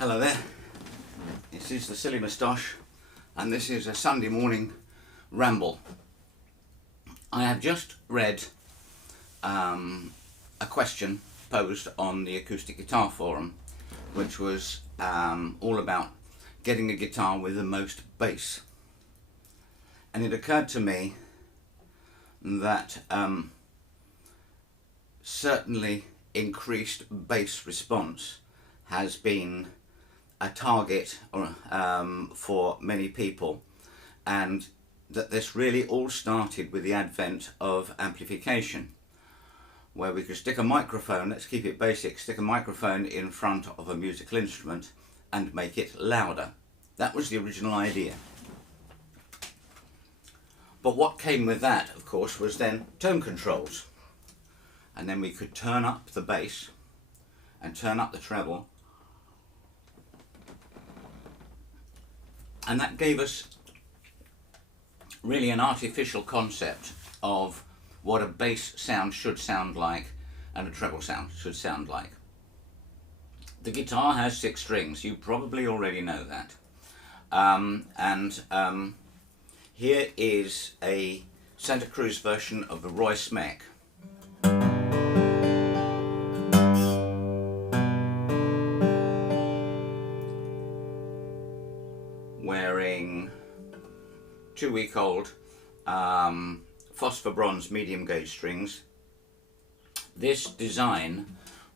Hello there, this is the Silly Moustache and this is a Sunday morning ramble. I have just read a question posed on the Acoustic Guitar Forum, which was all about getting a guitar with the most bass. And it occurred to me that certainly increased bass response has been a target for many people, and that this really all started with the advent of amplification, where we could stick a microphone, let's keep it basic, stick a microphone in front of a musical instrument and make it louder. That was the original idea. But what came with that, of course, was then tone controls. And then we could turn up the bass and turn up the treble. And that gave us really an artificial concept of what a bass sound should sound like and a treble sound should sound like. The guitar has 6 strings, you probably already know that. Here is a Santa Cruz version of the Roy Smeck. Wearing 2-week-old phosphor bronze medium gauge strings. This design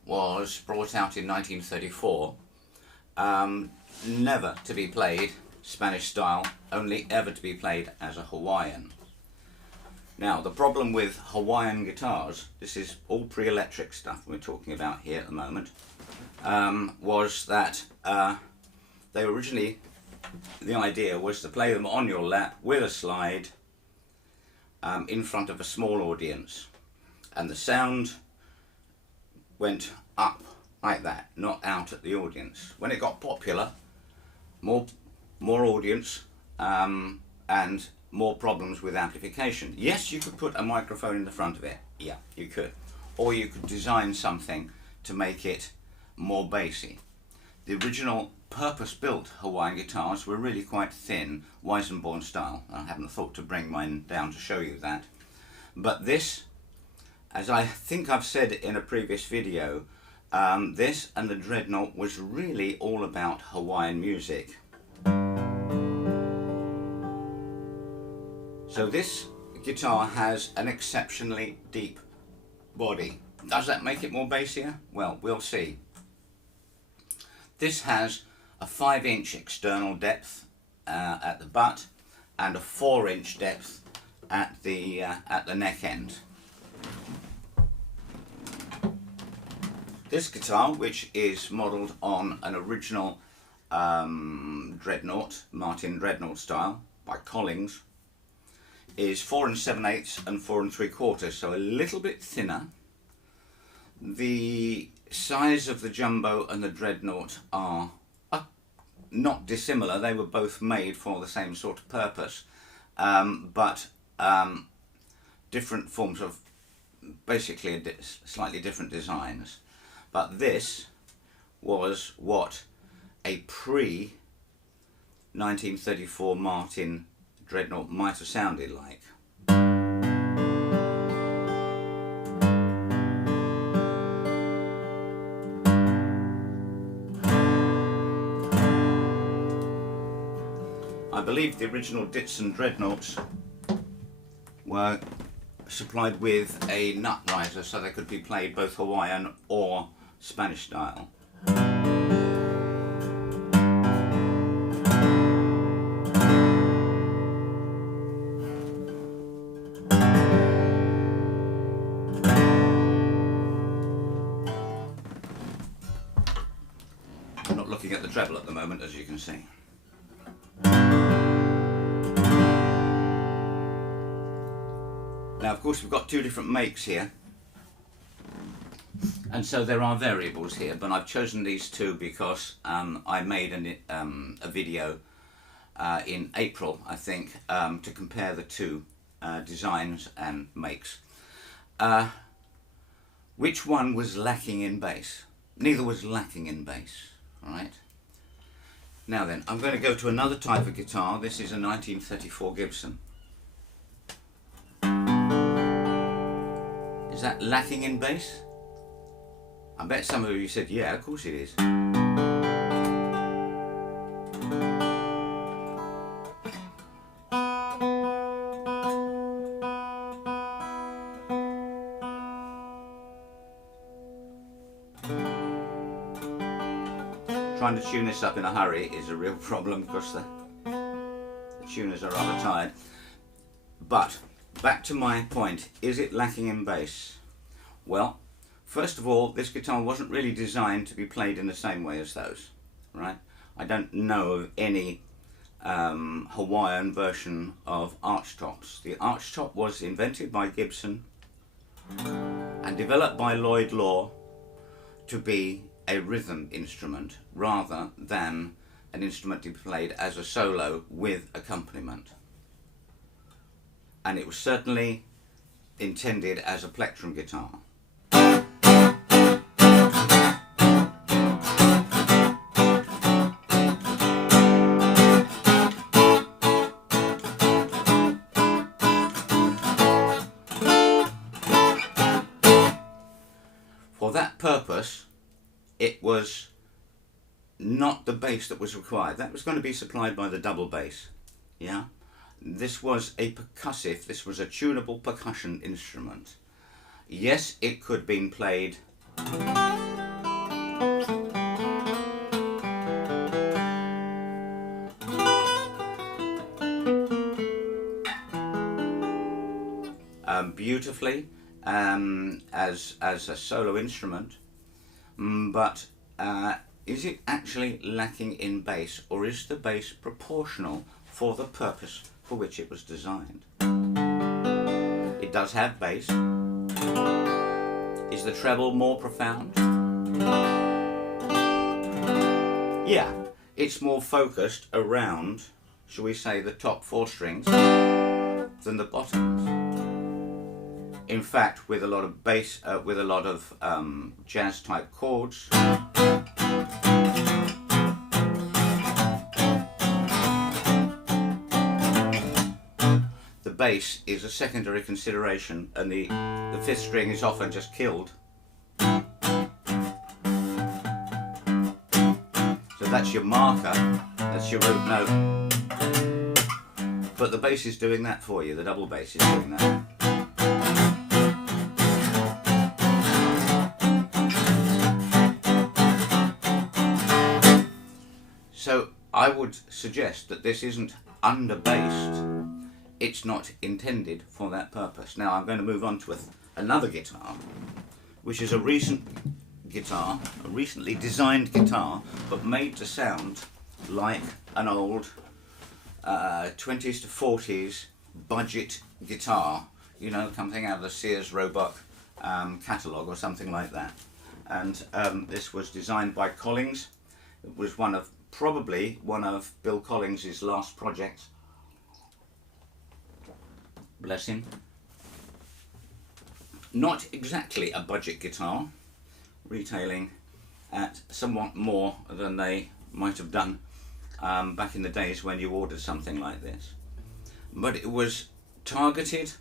was brought out in 1934, never to be played Spanish style, only ever to be played as a Hawaiian. Now the problem with Hawaiian guitars, this is all pre-electric stuff we're talking about here at the moment, was that they originally, the idea was to play them on your lap with a slide in front of a small audience, and the sound went up like that, not out at the audience. When it got popular, more audience and more problems with amplification. Yes, you could put a microphone in the front of it, yeah, you could, or you could design something to make it more bassy. The original purpose-built Hawaiian guitars were really quite thin, Weissenborn style. I haven't thought to bring mine down to show you that. But this, as I think I've said in a previous video, this and the Dreadnought was really all about Hawaiian music. So this guitar has an exceptionally deep body. Does that make it more bassier? Well, we'll see. This has a 5-inch external depth at the butt and a 4-inch depth at the neck end. This guitar, which is modelled on an original Dreadnought, Martin Dreadnought style by Collings, is 4 7/8 and 4 3/4, so a little bit thinner. The size of the Jumbo and the Dreadnought are not dissimilar. They were both made for the same sort of purpose, but different forms of, basically slightly different designs. But this was what a pre-1934 Martin Dreadnought might have sounded like. I believe the original Gibson Dreadnoughts were supplied with a nut riser, so they could be played both Hawaiian or Spanish style. I'm not looking at the treble at the moment, as you can see. Now, of course, we've got 2 different makes here, and so there are variables here, but I've chosen these 2 because I made a video in April, I think, to compare the 2 designs and makes. Which one was lacking in bass? Neither was lacking in bass, right? Now then, I'm going to go to another type of guitar. This is a 1934 Gibson. Is that lacking in bass? I bet some of you said, yeah, of course it is. Trying to tune this up in a hurry is a real problem because the tuners are rather tired. But back to my point, is it lacking in bass? Well, first of all, this guitar wasn't really designed to be played in the same way as those, right? I don't know of any Hawaiian version of archtops. The archtop was invented by Gibson and developed by Lloyd Law to be a rhythm instrument rather than an instrument to be played as a solo with accompaniment. And it was certainly intended as a plectrum guitar. For that purpose, it was not the bass that was required. That was going to be supplied by the double bass. Yeah, this was a percussive, this was a tunable percussion instrument. Yes, it could have been played beautifully as a solo instrument, but is it actually lacking in bass, or is the bass proportional for the purpose for which it was designed? It does have bass. Is the treble more profound? Yeah, it's more focused around, shall we say, the top four strings than the bottoms. In fact, with a lot of bass, with a lot of jazz type chords, the bass is a secondary consideration, and the fifth string is often just killed. So that's your marker, that's your root note. But the bass is doing that for you, the double bass is doing that. So I would suggest that this isn't under-bassed, it's not intended for that purpose. Now I'm going to move on to another guitar, which is a recent guitar, a recently designed guitar, but made to sound like an old 20s to 40s budget guitar, you know, something out of the Sears Roebuck catalogue or something like that. And this was designed by Collins. It was probably one of Bill Collins' last projects. Bless him. Not exactly a budget guitar, retailing at somewhat more than they might have done back in the days when you ordered something like this. But it was targeted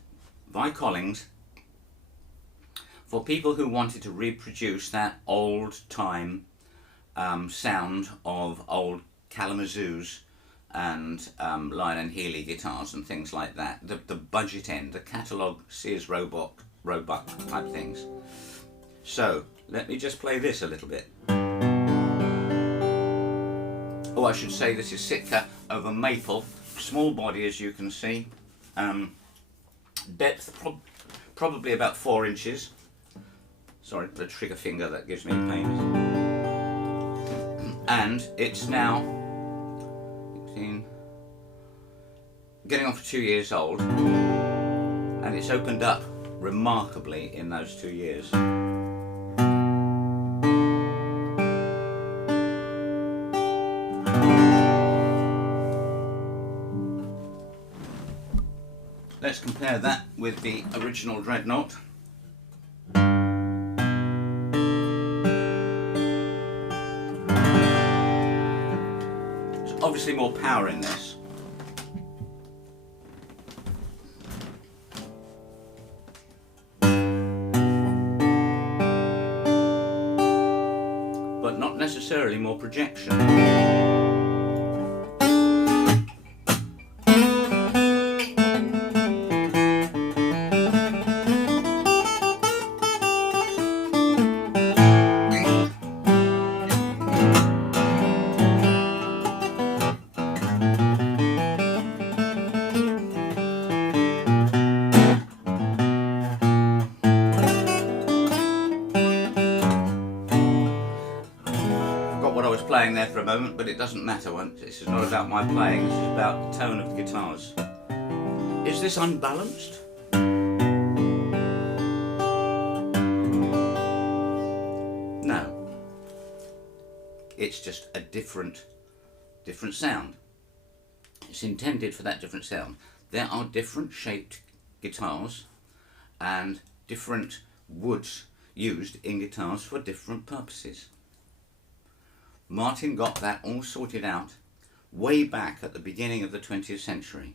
by Collins for people who wanted to reproduce that old time sound of old Kalamazoo's and Lyon & Healy guitars and things like that. The budget end, the catalogue Sears Roebuck type things. So let me just play this a little bit. Oh, I should say this is Sitka over maple, small body as you can see, depth probably about 4 inches. Sorry, the trigger finger that gives me pain. And it's now 16, getting on for 2 years old, and it's opened up remarkably in those 2 years. Let's compare that with the original Dreadnought. obviously more power in this. But not necessarily more projection. Playing there for a moment, but it doesn't matter. This is not about my playing, this is about the tone of the guitars. Is this unbalanced? No. It's just a different sound. It's intended for that different sound. There are different shaped guitars and different woods used in guitars for different purposes. Martin got that all sorted out way back at the beginning of the 20th century.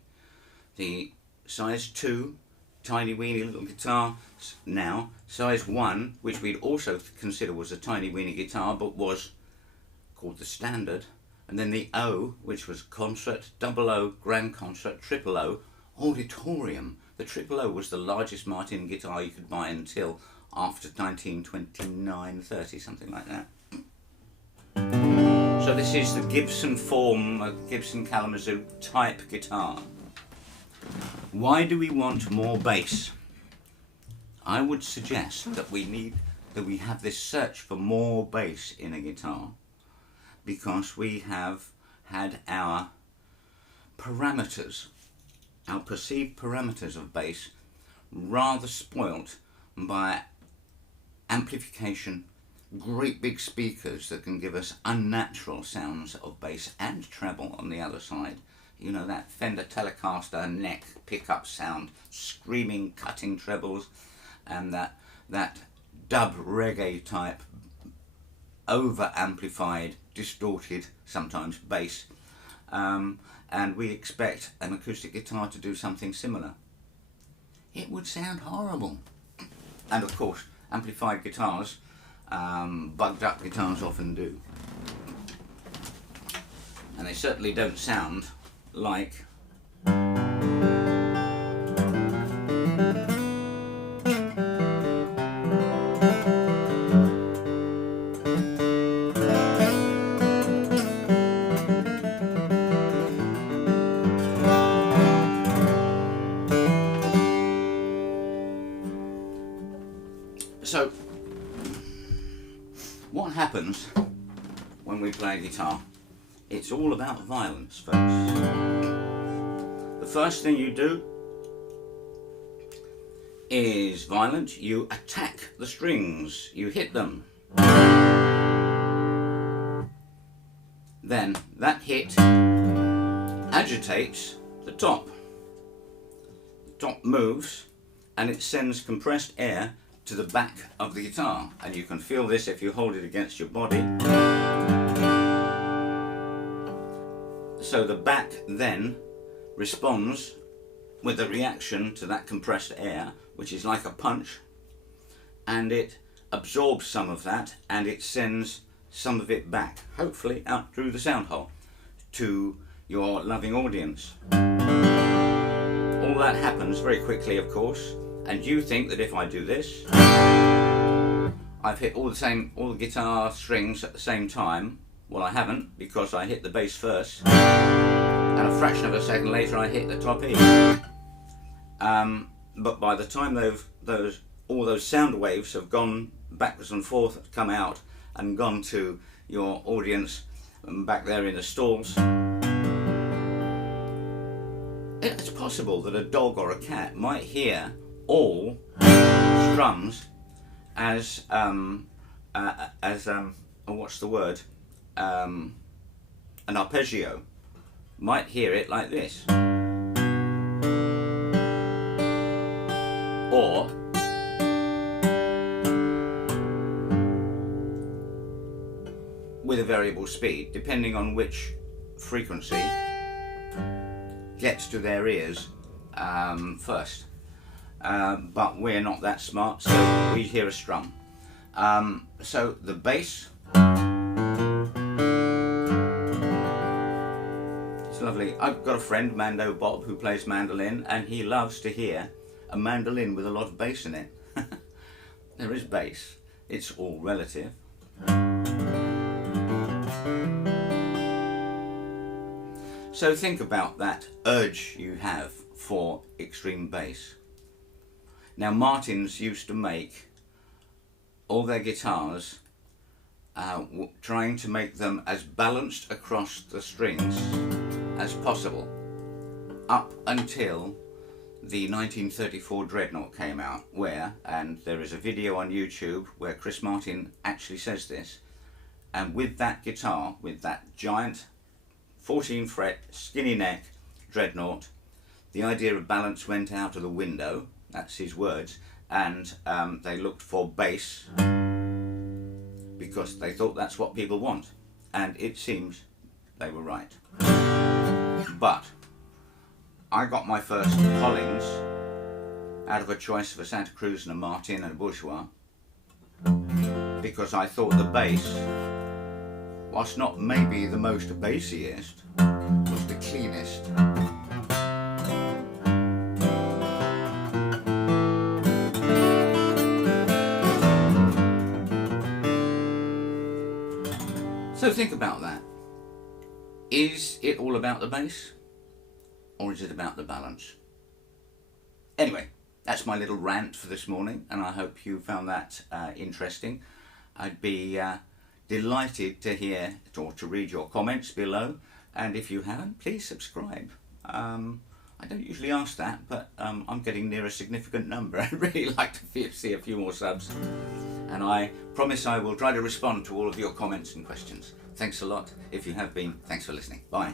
The size 2, tiny weeny little guitar, now size 1, which we'd also consider was a tiny weeny guitar but was called the standard, and then the O, which was concert, double O, grand concert, triple O, auditorium. The triple O was the largest Martin guitar you could buy until after 1929-30, something like that. So this is the Gibson form, a Gibson Kalamazoo type guitar. Why do we want more bass? I would suggest that we have this search for more bass in a guitar because we have had our parameters, our perceived parameters of bass rather spoilt by amplification, great big speakers that can give us unnatural sounds of bass and treble on the other side. You know, that Fender Telecaster neck pickup sound, screaming, cutting trebles, and that dub reggae type, over amplified, distorted, sometimes bass. And we expect an acoustic guitar to do something similar. It would sound horrible. And of course, amplified guitars, bugged up guitars often do. And they certainly don't sound like so. What happens when we play a guitar? It's all about violence, folks. The first thing you do is violent. You attack the strings, you hit them. Then that hit agitates the top. The top moves and it sends compressed air to the back of the guitar, and you can feel this if you hold it against your body. So the back then responds with a reaction to that compressed air, which is like a punch, and it absorbs some of that and it sends some of it back, hopefully out through the sound hole, to your loving audience. All that happens very quickly, of course. And you think that if I do this, I've hit all the guitar strings at the same time. Well, I haven't, because I hit the bass first, and a fraction of a second later I hit the top E. But by the time all those sound waves have gone backwards and forth, come out and gone to your audience back there in the stalls, it's possible that a dog or a cat might hear all strums as what's the word? An arpeggio. Might hear it like this, or with a variable speed, depending on which frequency gets to their ears first. But we're not that smart, so we hear a strum. So the bass, it's lovely. I've got a friend, Mando Bob, who plays mandolin, and he loves to hear a mandolin with a lot of bass in it. There is bass, it's all relative. So think about that urge you have for extreme bass. Now, Martins used to make all their guitars trying to make them as balanced across the strings as possible, up until the 1934 Dreadnought came out, where, and there is a video on YouTube where Chris Martin actually says this, and with that guitar, with that giant 14 fret skinny neck Dreadnought, the idea of balance went out of the window. That's his words. And they looked for bass because they thought that's what people want, and it seems they were right. But I got my first Collins out of a choice of a Santa Cruz and a Martin and a Bourgeois because I thought the bass, whilst not maybe the most bassiest, was the cleanest. So think about that. Is it all about the bass, or is it about the balance? Anyway, that's my little rant for this morning, and I hope you found that interesting. I'd be delighted to hear or to read your comments below, and if you haven't, please subscribe. I don't usually ask that, but I'm getting near a significant number. I'd really like to see a few more subs, and I promise I will try to respond to all of your comments and questions. Thanks a lot. If you have been, thanks for listening. Bye.